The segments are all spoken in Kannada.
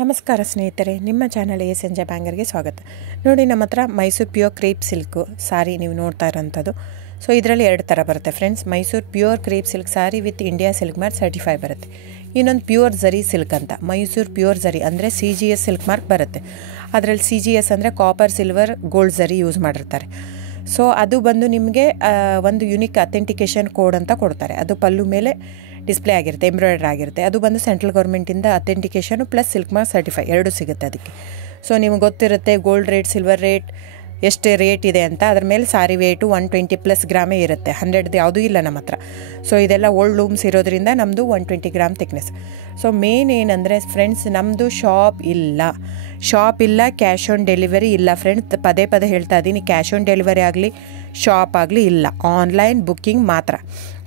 ನಮಸ್ಕಾರ ಸ್ನೇಹಿತರೆ, ನಿಮ್ಮ ಚಾನಲ್ ಸಂಜೆ ಬ್ಯಾಂಗರ್ಗೆ ಸ್ವಾಗತ. ನೋಡಿ, ನಮ್ಮ ಹತ್ರ ಮೈಸೂರು ಪ್ಯೂರ್ ಕ್ರೇಪ್ ಸಿಲ್ಕು ಸಾರಿ ನೀವು ನೋಡ್ತಾ ಇರೋಂಥದ್ದು. ಸೊ ಇದರಲ್ಲಿ ಎರಡು ಥರ ಬರುತ್ತೆ friends. Mysuru pure crepe silk sorry with India silk mark certify ಬರುತ್ತೆ. ಇನ್ನೊಂದು ಪ್ಯೂರ್ ಝರಿ ಸಿಲ್ಕ್ ಅಂತ, ಮೈಸೂರು ಪ್ಯೂರ್ ಝರಿ ಅಂದರೆ CGS ಸಿಲ್ಕ್ ಮಾರ್ಕ್ ಬರುತ್ತೆ. ಅದರಲ್ಲಿ CGS ಅಂದರೆ ಕಾಪರ್, ಸಿಲ್ವರ್, ಗೋಲ್ಡ್ ಝರಿ ಯೂಸ್ ಮಾಡಿರ್ತಾರೆ. ಸೊ ಅದು ಬಂದು ನಿಮಗೆ ಒಂದು ಯುನಿಕ್ ಅಥೆಂಟಿಕೇಷನ್ ಕೋಡ್ ಅಂತ ಕೊಡ್ತಾರೆ. ಅದು ಪಲ್ಲು ಮೇಲೆ ಡಿಸ್ಪ್ಲೇ ಆಗಿರುತ್ತೆ, ಎಂಬ್ರಾಯ್ಡ್ರಿ ಆಗಿರುತ್ತೆ. ಅದು ಬಂದು ಸೆಂಟ್ರಲ್ ಗೌರ್ಮೆಂಟಿಂದ ಅಥೆಂಟಿಕೇಷನು ಪ್ಲಸ್ ಸಿಲ್ಕ್ ಮಾರ್ಕ್ ಸರ್ಟಿಫೈ ಎರಡೂ ಸಿಗುತ್ತೆ ಅದಕ್ಕೆ. ಸೊ ನಿಮ್ಗೆ ಗೊತ್ತಿರುತ್ತೆ ಗೋಲ್ಡ್ ರೇಟ್, ಸಿಲ್ವರ್ ರೇಟ್ ಎಷ್ಟು ರೇಟ್ ಇದೆ ಅಂತ. ಅದ್ರ ಮೇಲೆ ಸಾರಿ ವೇಟು 120+ ಗ್ರಾಮೇ ಇರುತ್ತೆ, 100 ಯಾವುದೂ ಇಲ್ಲ ನಮ್ಮ ಹತ್ರ. ಸೊ ಇದೆಲ್ಲ ಓಲ್ಡ್ ಲೂಮ್ಸ್ ಇರೋದ್ರಿಂದ ನಮ್ಮದು 120 ಗ್ರಾಮ್ ಥಿಕ್ನೆಸ್. ಸೊ ಮೇನ್ ಏನಂದರೆ ಫ್ರೆಂಡ್ಸ್, ನಮ್ಮದು ಶಾಪ್ ಇಲ್ಲ, ಕ್ಯಾಶ್ ಆನ್ ಡೆಲಿವರಿ ಇಲ್ಲ ಫ್ರೆಂಡ್ಸ್. ಪದೇ ಹೇಳ್ತಾ ಇದ್ದೀನಿ, ಕ್ಯಾಶ್ ಆನ್ ಡೆಲಿವರಿ ಆಗಲಿ ಶಾಪ್ ಆಗಲಿ ಇಲ್ಲ, ಆನ್ಲೈನ್ ಬುಕ್ಕಿಂಗ್ ಮಾತ್ರ.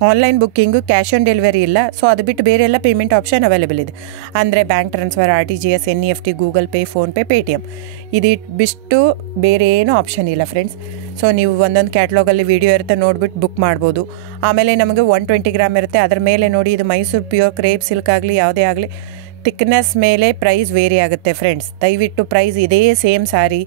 Online booking, cash on delivery ಇಲ್ಲ. ಸೊ ಅದು ಬಿಟ್ಟು ಬೇರೆ ಎಲ್ಲ ಪೇಮೆಂಟ್ ಆಪ್ಷನ್ ಅವೈಲೇಬಲ್ ಇದೆ. ಅಂದರೆ bank transfer, RTGS, NEFT, Google pay, PhonePe, Paytm. ಇದು ಬಿಟ್ಟು ಬೇರೆ ಏನೂ ಆಪ್ಷನ್ ಇಲ್ಲ ಫ್ರೆಂಡ್ಸ್. ಸೊ ನೀವು ಒಂದೊಂದು ಕ್ಯಾಟ್ಲಾಗಲ್ಲಿ ವೀಡಿಯೋ ಇರುತ್ತೆ, ನೋಡಿಬಿಟ್ಟು ಬುಕ್ ಮಾಡ್ಬೋದು. ಆಮೇಲೆ ನಮಗೆ 120 ಗ್ರಾಮ್ ಇರುತ್ತೆ. ಅದರ ಮೇಲೆ ನೋಡಿ, ಇದು ಮೈಸೂರು ಪ್ಯೂರ್ ಕ್ರೇಪ್ ಸಿಲ್ಕ್ ಆಗಲಿ ಯಾವುದೇ ಆಗಲಿ ಥಿಕ್ನೆಸ್ ಮೇಲೆ ಪ್ರೈಸ್ ವೇರಿ ಆಗುತ್ತೆ ಫ್ರೆಂಡ್ಸ್. ದಯವಿಟ್ಟು ಪ್ರೈಸ್ ಇದೇ ಸೇಮ್ ಸಾರಿ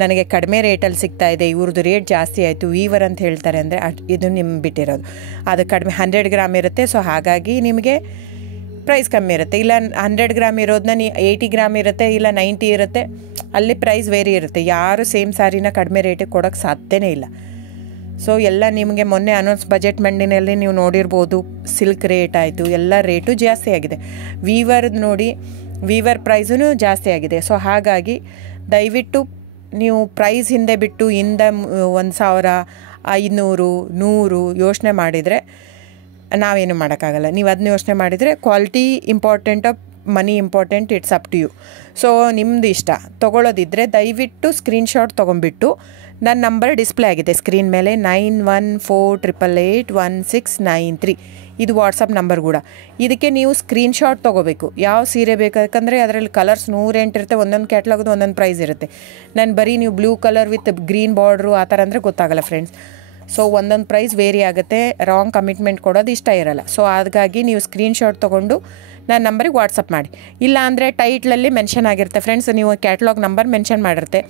ನನಗೆ ಕಡಿಮೆ ರೇಟಲ್ಲಿ ಸಿಗ್ತಾ ಇದೆ, ಇವ್ರದ್ದು ರೇಟ್ ಜಾಸ್ತಿ ಆಯಿತು ವೀವರ್ ಅಂತ ಹೇಳ್ತಾರೆ ಅಂದರೆ ಇದು ನಿಮ್ಗೆ ಬಿಟ್ಟಿರೋದು. ಅದು ಕಡಿಮೆ 100 ಗ್ರಾಮ್ ಇರುತ್ತೆ. ಸೊ ಹಾಗಾಗಿ ನಿಮಗೆ ಪ್ರೈಸ್ ಕಮ್ಮಿ ಇರುತ್ತೆ. ಇಲ್ಲ 100 ಗ್ರಾಮ್ ಇರೋದನ್ನ 80 ಗ್ರಾಮ್ ಇರುತ್ತೆ, ಇಲ್ಲ 90 ಇರುತ್ತೆ. ಅಲ್ಲಿ ಪ್ರೈಸ್ ವೇರಿ ಇರುತ್ತೆ. ಯಾರು ಸೇಮ್ ಸಾರಿನ ಕಡಿಮೆ ರೇಟಿಗೆ ಕೊಡೋಕ್ಕೆ ಸಾಧ್ಯನೇ ಇಲ್ಲ. ಸೊ ಎಲ್ಲ ನಿಮಗೆ ಮೊನ್ನೆ ಅನೌನ್ಸ್ ಬಜೆಟ್ ಮಂಡಿನಲ್ಲಿ ನೀವು ನೋಡಿರ್ಬೋದು, ಸಿಲ್ಕ್ ರೇಟ್ ಆಯಿತು, ಎಲ್ಲ ರೇಟು ಜಾಸ್ತಿ ಆಗಿದೆ. ವೀವರ್ದು ನೋಡಿ, ವೀವರ್ ಪ್ರೈಸೂ ಜಾಸ್ತಿ ಆಗಿದೆ. ಸೊ ಹಾಗಾಗಿ ದಯವಿಟ್ಟು ನೀವು ಪ್ರೈಸ್ ಹಿಂದೆ ಬಿಟ್ಟು 1,000, 500, 100 ಯೋಚನೆ ಮಾಡಿದರೆ ನಾವೇನು ಮಾಡೋಕ್ಕಾಗಲ್ಲ. ನೀವು ಅದನ್ನ ಯೋಚನೆ ಮಾಡಿದರೆ quality important, money important, it's up to you. So ನಿಮ್ಮದು ಇಷ್ಟ. ತೊಗೊಳ್ಳೋದಿದ್ದರೆ ದಯವಿಟ್ಟು ಸ್ಕ್ರೀನ್ಶಾಟ್ ತೊಗೊಂಡ್ಬಿಟ್ಟು, ನನ್ನ ನಂಬರ್ ಡಿಸ್ಪ್ಲೇ ಆಗಿದೆ ಸ್ಕ್ರೀನ್ ಮೇಲೆ, 9148881693. ಇದು ವಾಟ್ಸಪ್ ನಂಬರ್ ಕೂಡ. ಇದಕ್ಕೆ ನೀವು ಸ್ಕ್ರೀನ್ಶಾಟ್ ತೊಗೋಬೇಕು. ಯಾವ ಸೀರೆ ಬೇಕಂದರೆ ಅದರಲ್ಲಿ ಕಲರ್ಸ್ 108 ಇರುತ್ತೆ. ಒಂದೊಂದು ಕ್ಯಾಟ್ಲಾಗದು ಒಂದೊಂದು ಪ್ರೈಸ್ ಇರುತ್ತೆ. ನಾನು ಬರೀ ನೀವು blue colour with green border ಆ ಥರ ಅಂದರೆ ಗೊತ್ತಾಗಲ್ಲ ಫ್ರೆಂಡ್ಸ್. ಸೊ ಒಂದೊಂದು ಪ್ರೈಸ್ ವೇರಿ ಆಗುತ್ತೆ. ರಾಂಗ್ ಕಮಿಟ್ಮೆಂಟ್ ಕೊಡೋದು ಇಷ್ಟ ಇರಲ್ಲ. ಸೊ ಹಾಗಾಗಿ ನೀವು ಸ್ಕ್ರೀನ್ಶಾಟ್ ತೊಗೊಂಡು ನನ್ನ ನಂಬರಿಗೆ ವಾಟ್ಸಪ್ ಮಾಡಿ. ಇಲ್ಲ ಅಂದರೆ ಟೈಟ್ಲಲ್ಲಿ ಮೆನ್ಷನ್ ಆಗಿರುತ್ತೆ ಫ್ರೆಂಡ್ಸ್, ನೀವು ಕ್ಯಾಟ್ಲಾಗ್ ನಂಬರ್ ಮೆನ್ಷನ್ ಮಾಡಿರುತ್ತೆ.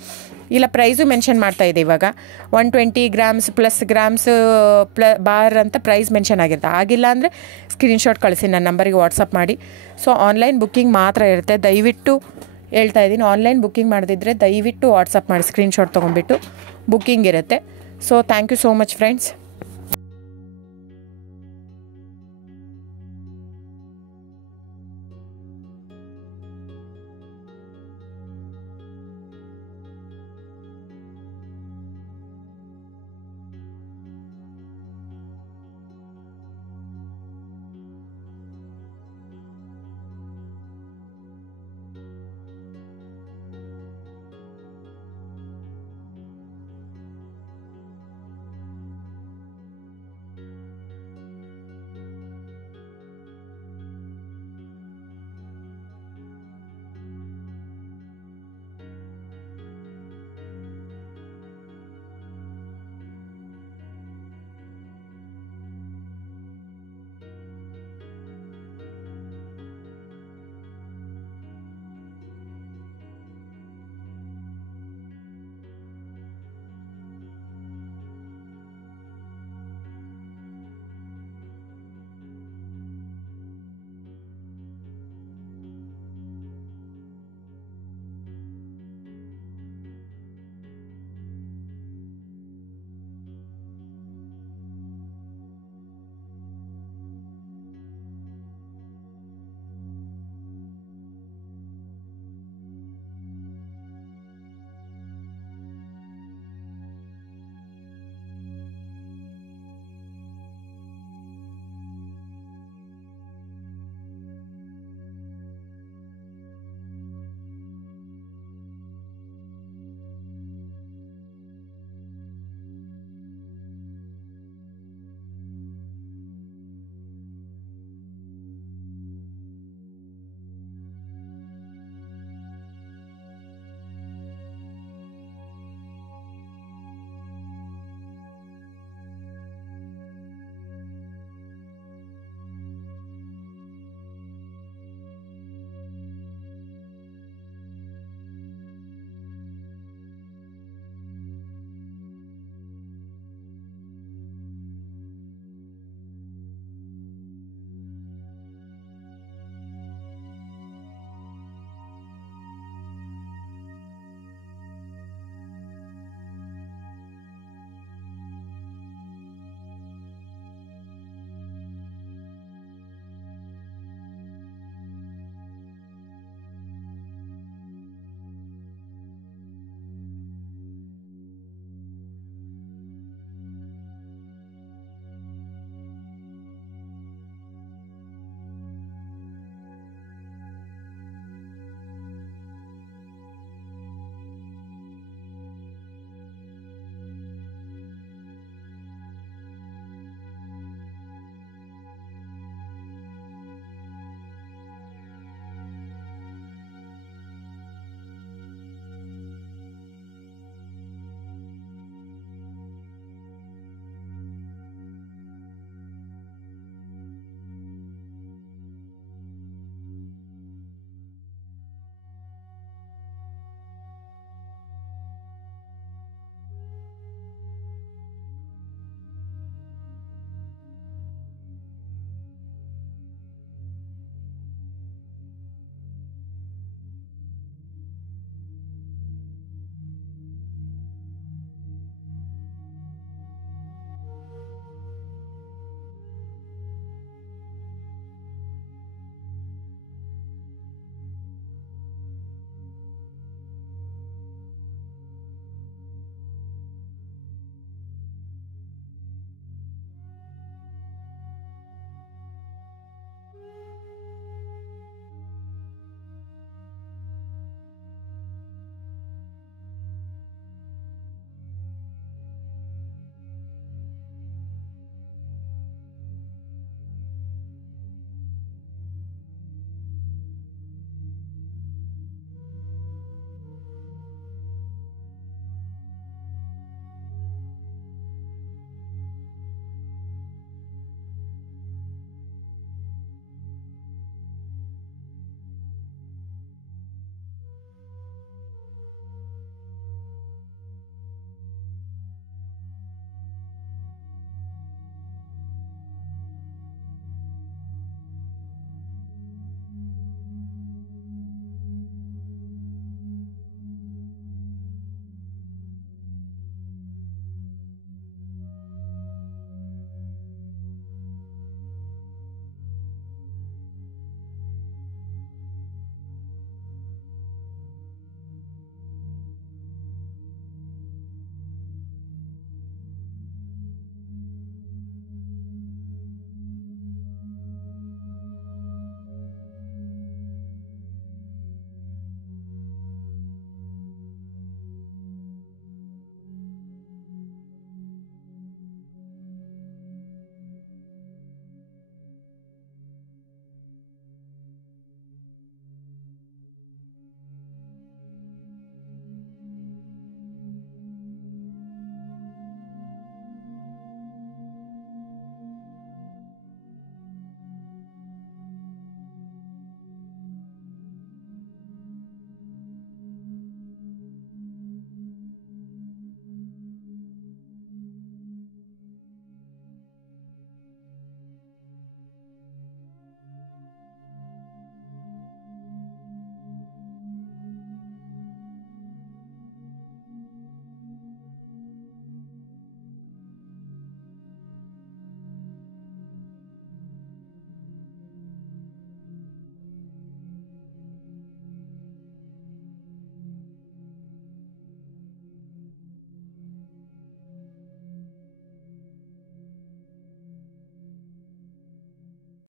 ಇಲ್ಲ ಪ್ರೈಸು ಮೆನ್ಷನ್ ಮಾಡ್ತಾಯಿದೆ ಇವಾಗ, 120 ಗ್ರಾಮ್ಸ್ ಪ್ಲಸ್ ಗ್ರಾಮ್ಸ್ ಬಾರ್ ಅಂತ ಪ್ರೈಸ್ ಮೆನ್ಷನ್ ಆಗಿರುತ್ತೆ. ಆಗಿಲ್ಲ ಅಂದರೆ ಸ್ಕ್ರೀನ್ಶಾಟ್ ಕಳಿಸಿ, ನನ್ನ ನಂಬರಿಗೆ ವಾಟ್ಸಪ್ ಮಾಡಿ. ಸೊ ಆನ್ಲೈನ್ ಬುಕ್ಕಿಂಗ್ ಮಾತ್ರ ಇರುತ್ತೆ. ದಯವಿಟ್ಟು ಹೇಳ್ತಾ ಇದ್ದೀನಿ, ಆನ್ಲೈನ್ ಬುಕ್ಕಿಂಗ್ ಮಾಡದಿದ್ದರೆ ದಯವಿಟ್ಟು ವಾಟ್ಸಪ್ ಮಾಡಿ, ಸ್ಕ್ರೀನ್ಶಾಟ್ ತೊಗೊಂಡ್ಬಿಟ್ಟು ಬುಕ್ಕಿಂಗ್ ಇರುತ್ತೆ. So thank you so much friends.